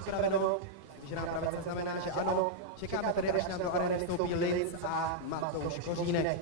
připraveno, takže nám pravice znamená, že ano. Čekáme tady, až nám do arény vstoupí Linz a Matouš Kořínek.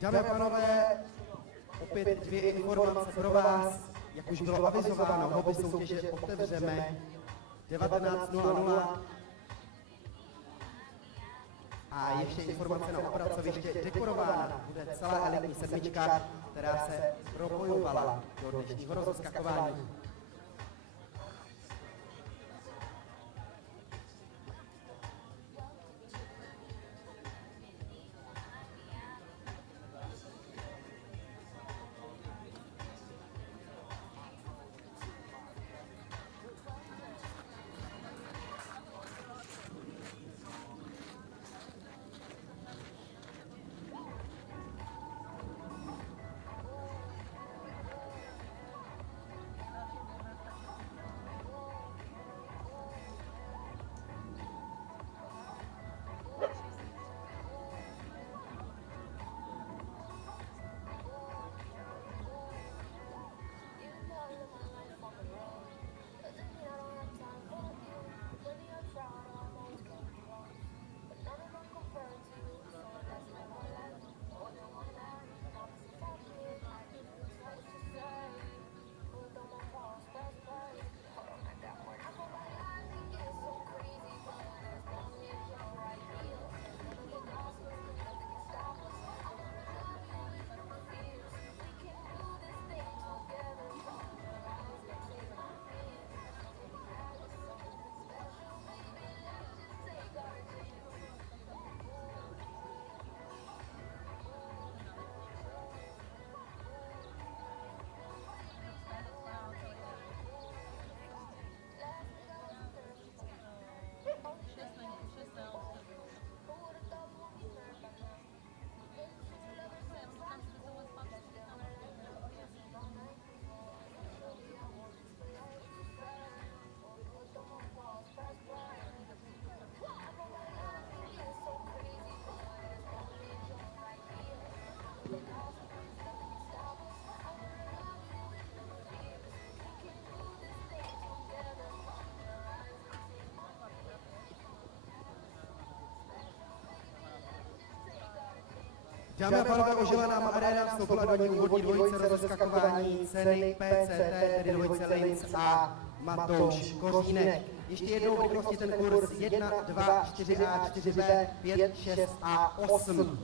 Dámy a pánové, opět dvě informace pro vás. Jak už bylo avizováno, hobby soutěže otevřeme 19:00. A ještě informace na opracoviště dekorována. Bude celá elitní sedmička, která se propojovala do dnešního rozeskakování. Dámy a pánové, ožila nám aréna, vstoupila do ní úvodní dvojice rozeskakování ceny PCT, tedy dvojice Linz a Matouš Kořínek. Ještě jednou v rychlosti ten kurz 1, 2, 4A, 4B, 5, 6 a 8.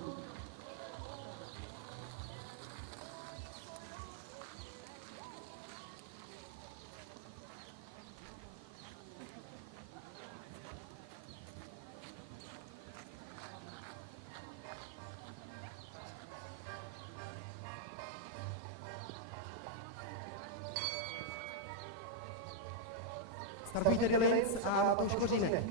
Startují tedy Linz a Matouš Kořínek.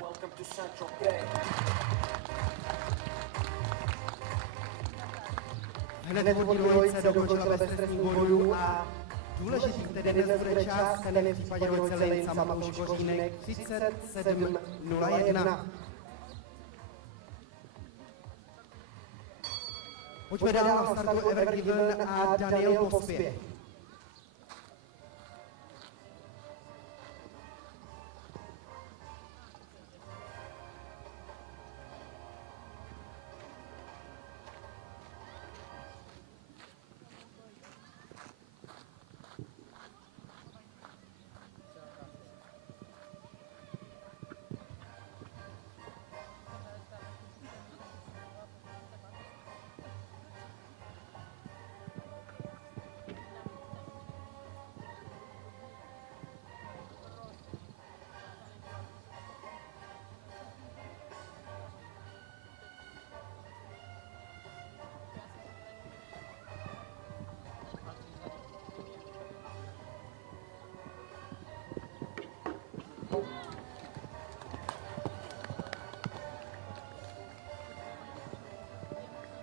Welcome to Central Bay. Hned úvodní dvojice dokončila bez trestních bodů a důležitý tedy dnes bude čas, ten je v případě dvojice Linz a Matouš Kořínek 37:01. Pojďme dál na startu Evergiven a Daniel Pospěch.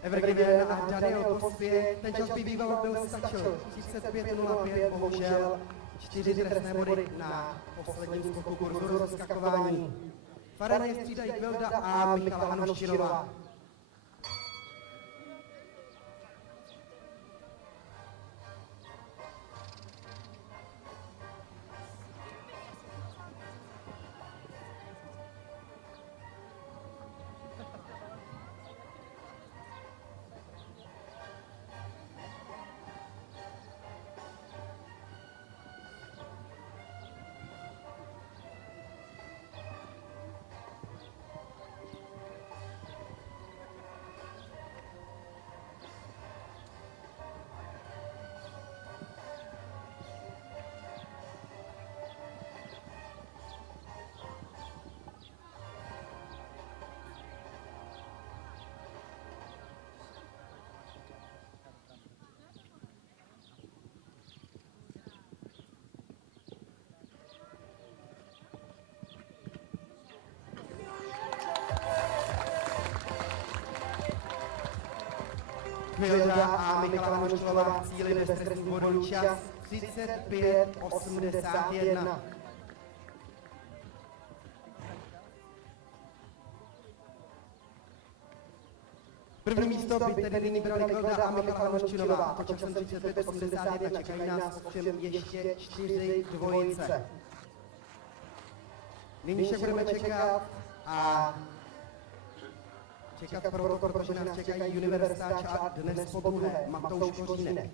Evergiven a Daniel Pospěch, ten čas by býval byl stačil, 35:05, bohužel 4 trestné body na posledním skoku kurzu rozskakování. Farany střídají Kvilda a Michala Hanoščinová. Kvilda a Michala Hanoščinová v cíli bez trestních bodů, čas 35:81. První místo by tedy nyní brali Kvilda a Michala Hanoščinová, a to časem 35:81, čekají nás ovšem ještě 4 dvojice. Nyní však budeme čekat a protože nás čekají Universtáč a dnes podruhé Matouš Kořínek.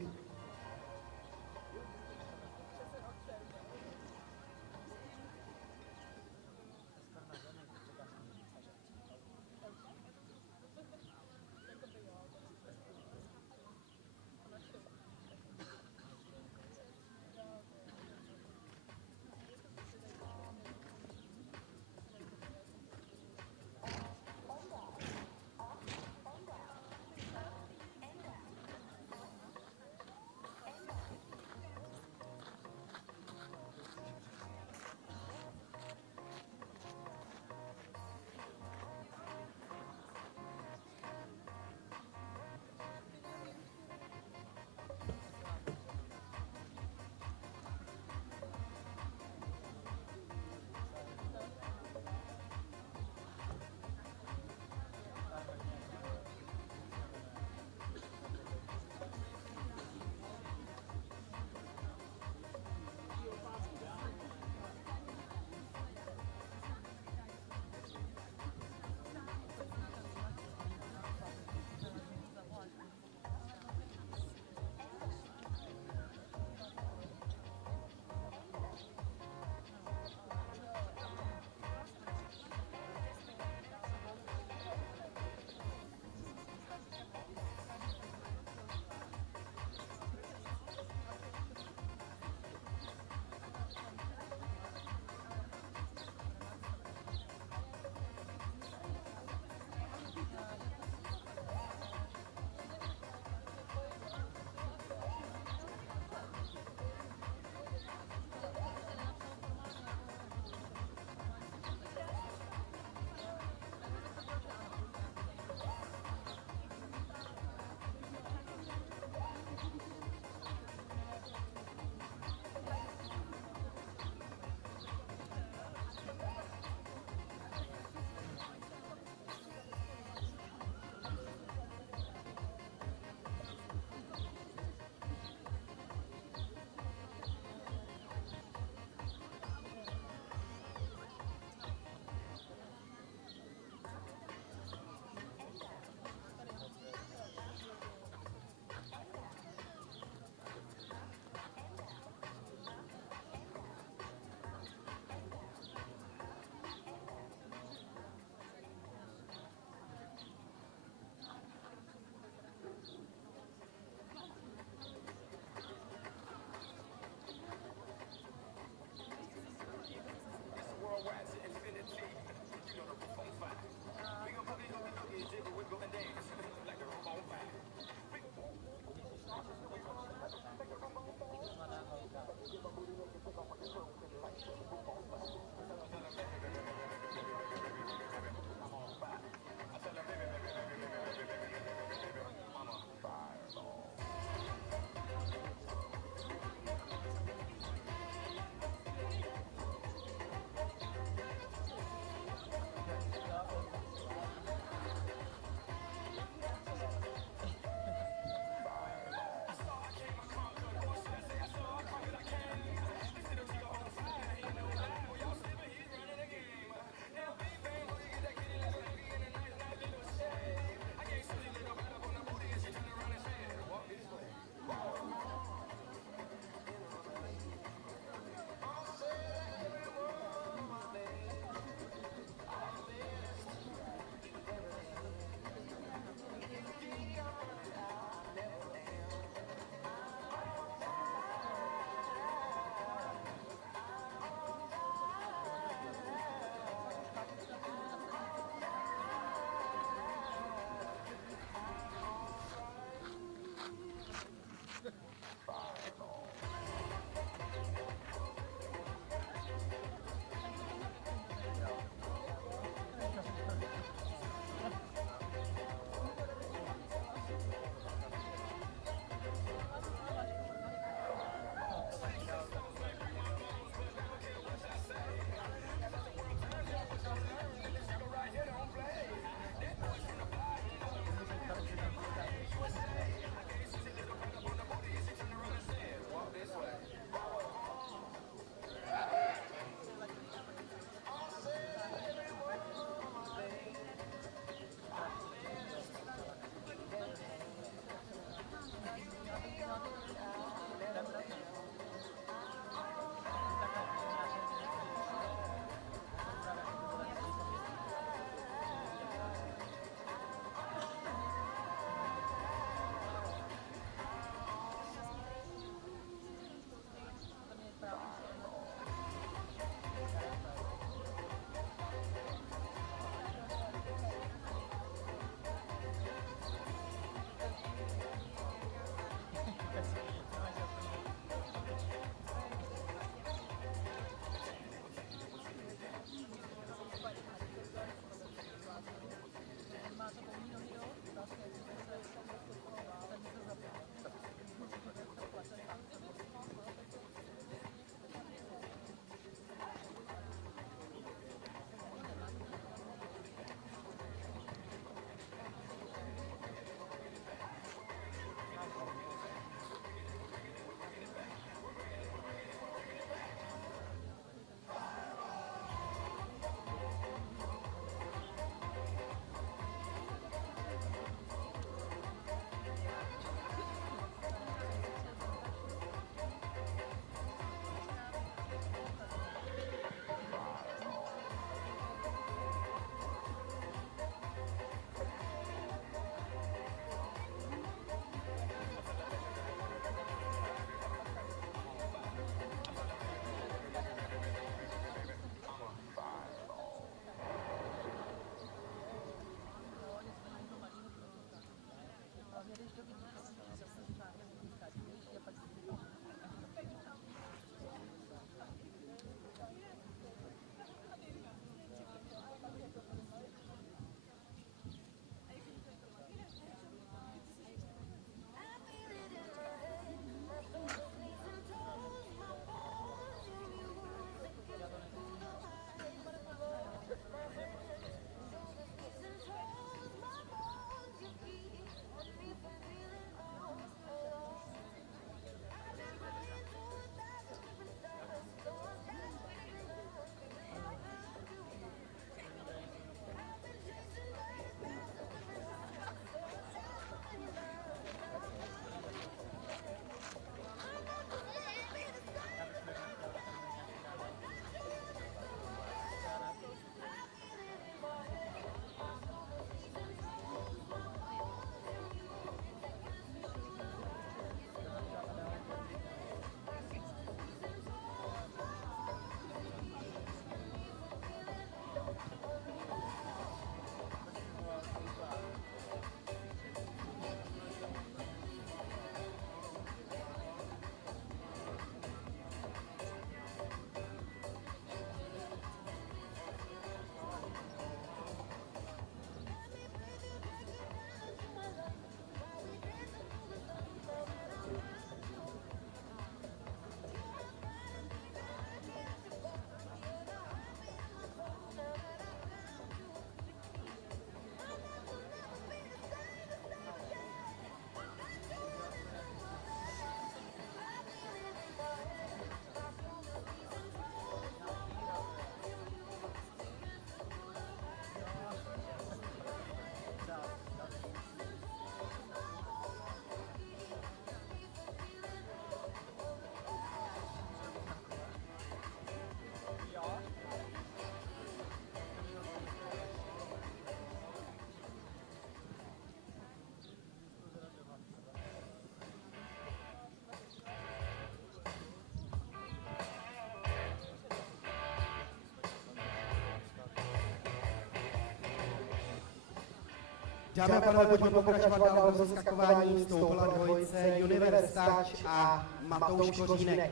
Dámy a pánové, pojďme pokračovat dál v rozskakování. Vstoupila dvojice Universe Touch a Matouš Kořínek.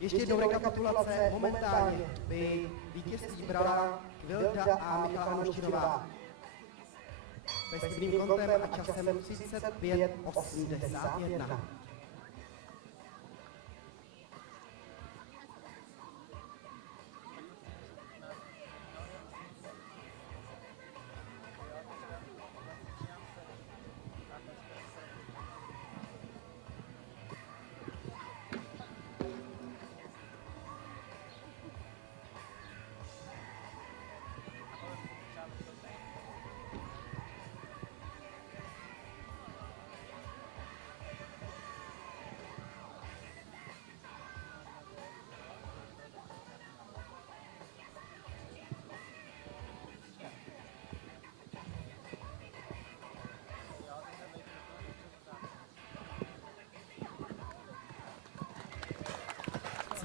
Ještě jednou rekapitulace. Momentálně by vítězství brala Kvilda a Michala Moščinová. Pestrým kontem a časem 35:81.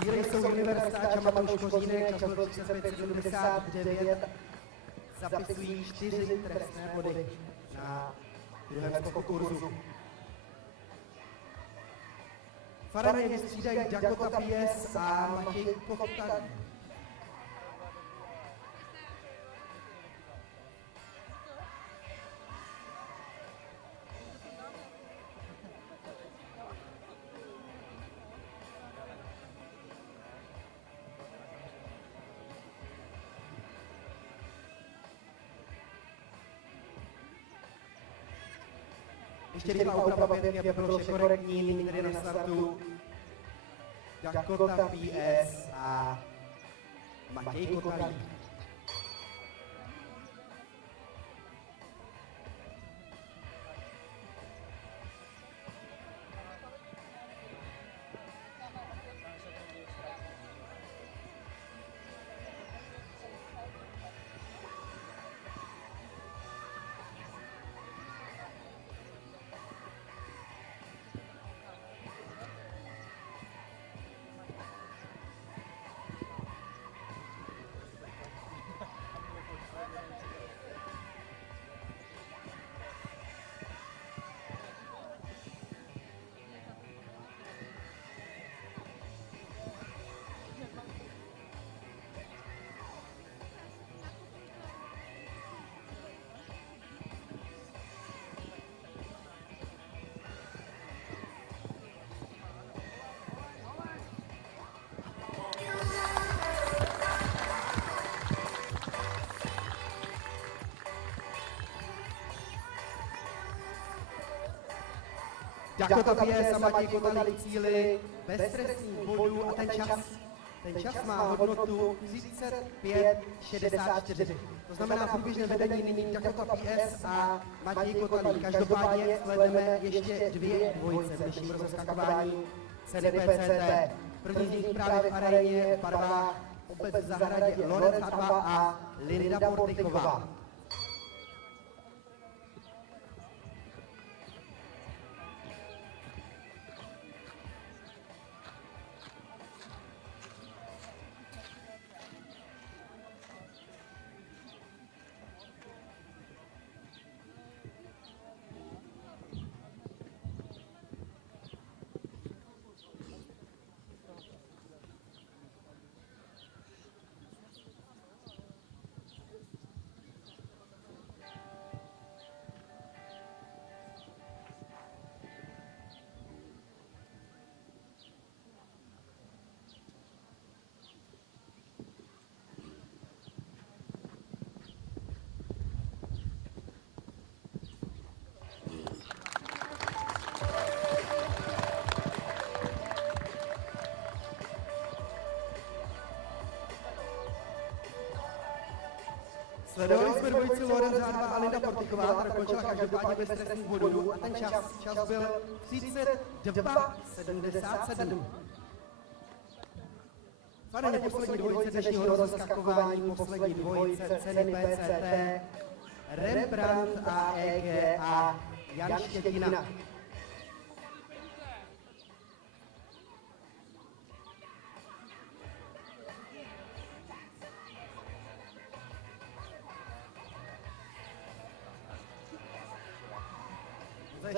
Cíle jsou Universe Touch a Matouš Kořínek, čas byl 35:79. Zapisují 4 trestné body na druhém skoku kurzu. V aréně střídají Dakota PS a Matěj Kochta. Ještě rychlá úprava pětky, aby bylo vše korektní, nyní tedy na startu Dakota PS a Matěj Kotalík. Dakota PS a Matěj Kotalík cíli bez trestních bodů a ten čas má hodnotu 35:64. To znamená průběžné vedení nyní Dakota PS a Matěj Kotalík. Každopádně sledujeme ještě 2 dvojice v dnešním rozskakování ceny PCT. První z nich právě v aréně v barvách Obec v zahradě Lorenz Hadba a Linda Portyková. Sledovali jsme dvojici Lorenz Hadba a Linda Portyková, ta dokončila každopádně bez trestních bodů a ten čas byl 32:77. V aréně poslední dvojice dnešního rozskakování, poslední dvojice ceny PCT, Rembrandt AEG a Jan Štětina.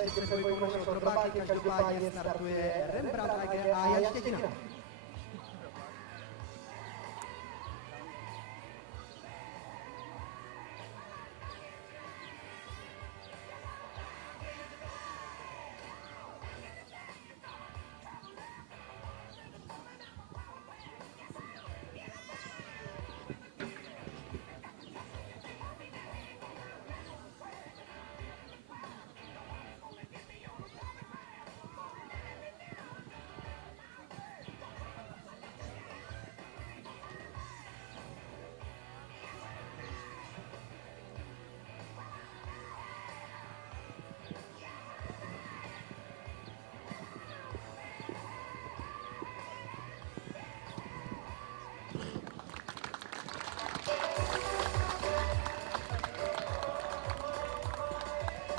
ještě před dvojkou našeho trobáky, každopádně startuje Rembrandt AG a Jan Štětina.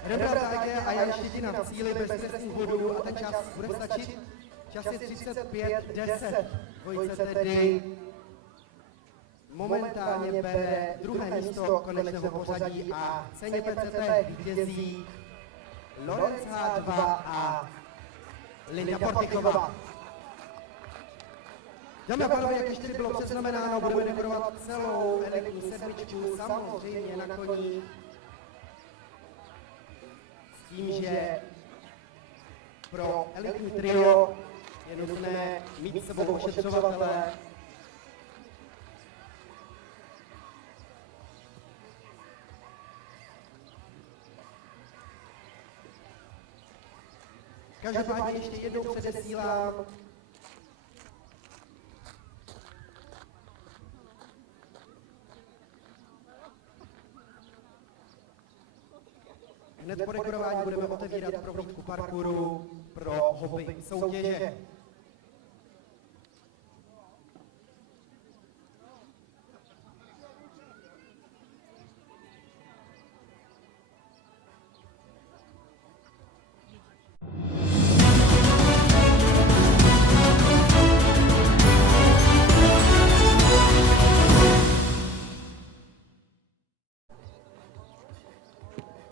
Rembrandt AG a Jan Štětina v cíli bez trestních bodů a ten čas bude stačit. Čas je 35:10. Dvojice tedy momentálně bere druhé místo konečného pořadí a v ceně PCT vítězí Lorenz H2 a Linda Portiková. Dámy a pánové, jak ještě bylo předznamenáno, budeme dekorovat celou elitní sedmičku, samozřejmě na koní. S tím, že pro elitní trio je nutné mít s sebou ošetřovatele. Každopádně ještě jednou předesílám, hned po dekorování budeme otevírat prohlídku parkouru pro hobby soutěže.